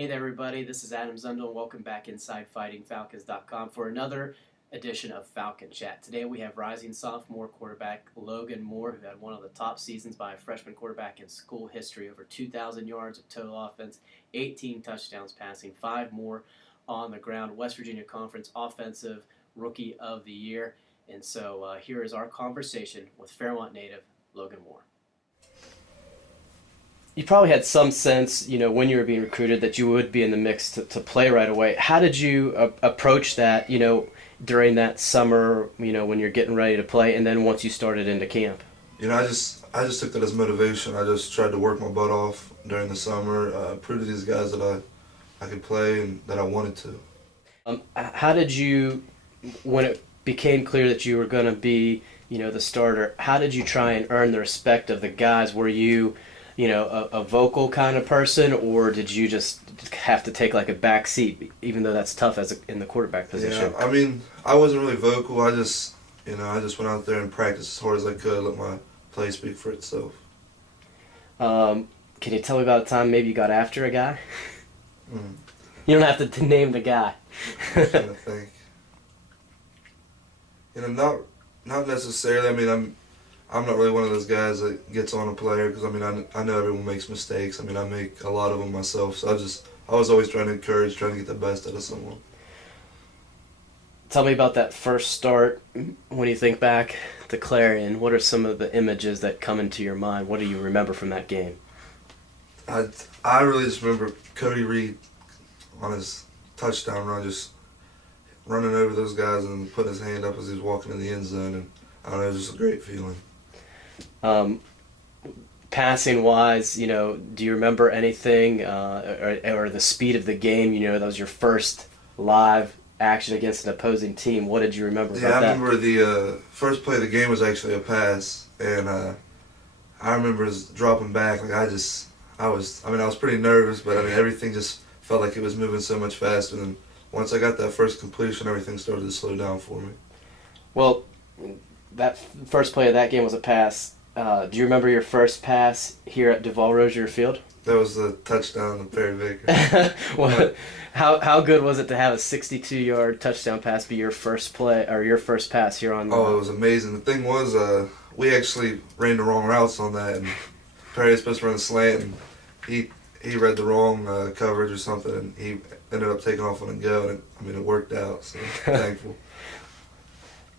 Hey there, everybody. This is Adam Zundel, and welcome back inside FightingFalcons.com for another edition of Falcon Chat. Today we have rising sophomore quarterback Logan Moore, who had one of the top seasons by a freshman quarterback in school history, over 2,000 yards of total offense, 18 touchdowns passing, 5 more on the ground, West Virginia Conference Offensive Rookie of the Year. And so here is our conversation with Fairmont native Logan Moore. You probably had some sense, when you were being recruited that you would be in the mix to play right away. How did you approach that, during that summer, when you're getting ready to play, and then once you started into camp? I just took that as motivation. I just tried to work my butt off during the summer, prove to these guys that I could play and that I wanted to. How did you, when it became clear that you were going to be, the starter, how did you try and earn the respect of the guys? Were you a vocal kind of person, or did you just have to take like a back seat, even though that's tough in the quarterback position? Yeah, I wasn't really vocal. I just went out there and practiced as hard as I could, let my play speak for itself. Can you tell me about a time maybe you got after a guy? You don't have to name the guy. I'm trying to think. Not necessarily. I'm not really one of those guys that gets on a player because I know everyone makes mistakes. I make a lot of them myself, so I was always trying to get the best out of someone. Tell me about that first start. When you think back to Clarion, what are some of the images that come into your mind? What do you remember from that game? I really just remember Cody Reed on his touchdown run, just running over those guys and putting his hand up as he was walking in the end zone, and I don't know, it was just a great feeling. Passing wise, do you remember anything, or the speed of the game? That was your first live action against an opposing team. What did you remember about that? Yeah, I remember the first play of the game was actually a pass, and I remember dropping back. I was pretty nervous, but everything just felt like it was moving so much faster. And once I got that first completion, everything started to slow down for me. Well, that first play of that game was a pass. Do you remember your first pass here at Duval Rozier Field? That was the touchdown to Perry Baker. Well, how good was it to have a 62-yard touchdown pass be your first play or your first pass here on? Oh, it was amazing. The thing was, we actually ran the wrong routes on that, and Perry was supposed to run a slant, and he read the wrong coverage or something, and he ended up taking off on a go, and it worked out. So I'm thankful.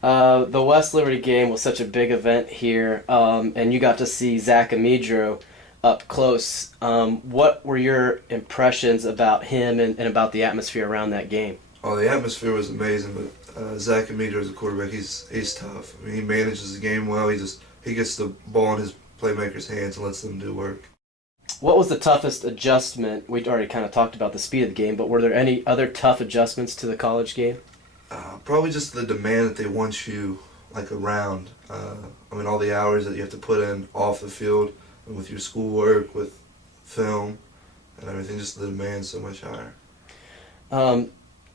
The West Liberty game was such a big event here, and you got to see Zach Amidro up close. What were your impressions about him and about the atmosphere around that game? Oh, the atmosphere was amazing, but Zach Amidro as a quarterback, he's tough. He manages the game well. He gets the ball in his playmakers' hands and lets them do work. What was the toughest adjustment? We already kind of talked about the speed of the game, but were there any other tough adjustments to the college game? Probably just the demand that they want you around. All the hours that you have to put in off the field and with your schoolwork, with film, and everything. Just the demand so much higher.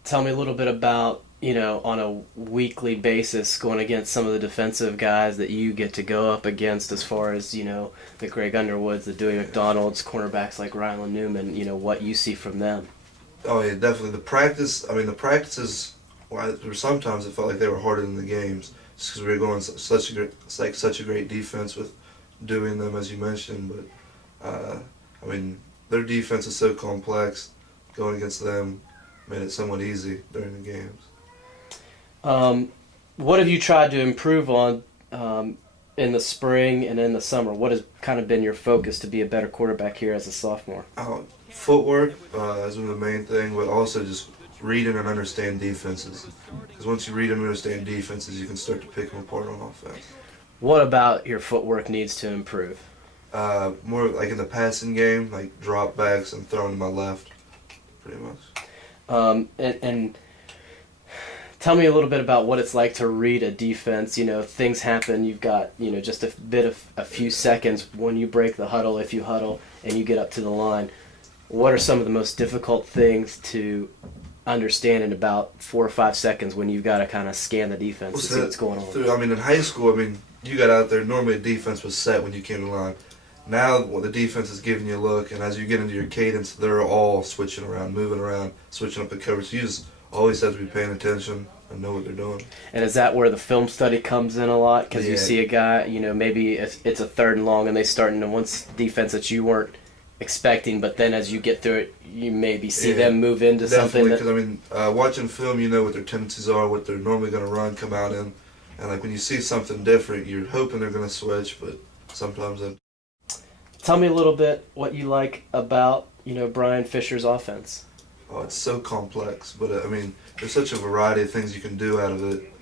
Tell me a little bit about on a weekly basis going against some of the defensive guys that you get to go up against, as far as the Greg Underwoods, the Dewey McDonalds, cornerbacks like Rylan Newman. What you see from them. Oh yeah, definitely. The practices. Well, sometimes it felt like they were harder than the games, just because we were going such a great defense with doing them, as you mentioned. But their defense is so complex. Going against them made it somewhat easy during the games. What have you tried to improve on in the spring and in the summer? What has kind of been your focus to be a better quarterback here as a sophomore? Footwork has been the main thing, but also just reading and understand defenses. Because once you read and understand defenses, you can start to pick them apart on offense. What about your footwork needs to improve? More like in the passing game, like drop backs and throwing to my left, pretty much. And tell me a little bit about what it's like to read a defense. Things happen. You've got just a few seconds when you break the huddle, if you huddle, and you get up to the line. What are some of the most difficult things to understand in about 4 or 5 seconds when you've got to kind of scan the defense to see what's going on? In high school, you got out there, normally a defense was set when you came to the line. now the defense is giving you a look, and as you get into your cadence, they're all switching around, moving around, switching up the coverage. So you just always have to be paying attention and know what they're doing. And is that where the film study comes in a lot? Because you see a guy, maybe it's a 3rd and long, and they start into one defense that you weren't expecting, but then as you get through it, you maybe see them move into something. Definitely, because watching film, you know what their tendencies are, what they're normally going to run, come out in, and like when you see something different, you're hoping they're going to switch, but sometimes they. Tell me a little bit what you like about Brian Fisher's offense. Oh, it's so complex, but there's such a variety of things you can do out of it,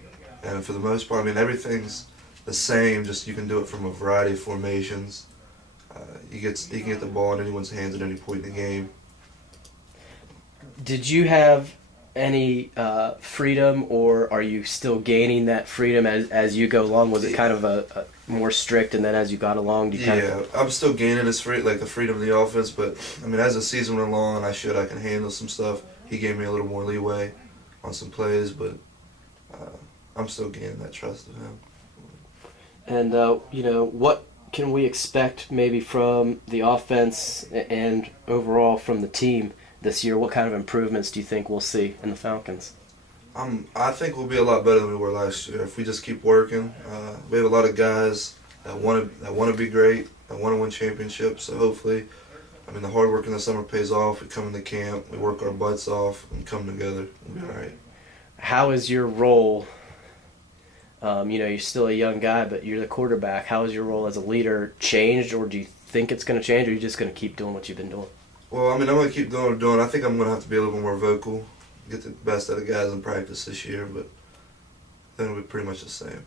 and for the most part, everything's the same. Just you can do it from a variety of formations. You can get the ball in anyone's hands at any point in the game. Did you have any freedom, or are you still gaining that freedom as you go along? Was it kind of a more strict, and then as you got along, I'm still gaining the freedom of the offense, but as the season went along, I can handle some stuff. He gave me a little more leeway on some plays, but I'm still gaining that trust of him. And what can we expect maybe from the offense and overall from the team this year? What kind of improvements do you think we'll see in the Falcons? I think we'll be a lot better than we were last year if we just keep working. We have a lot of guys that want to be great, that want to win championships. So hopefully, the hard work in the summer pays off. We come into camp, we work our butts off, and come together. We'll be all right. How is your role? You're still a young guy, but you're the quarterback. How has your role as a leader changed, or do you think it's going to change, or are you just going to keep doing what you've been doing? Well, I'm going to keep doing what I'm doing. I think I'm going to have to be a little bit more vocal, get the best out of guys in practice this year, but then it'll be pretty much the same.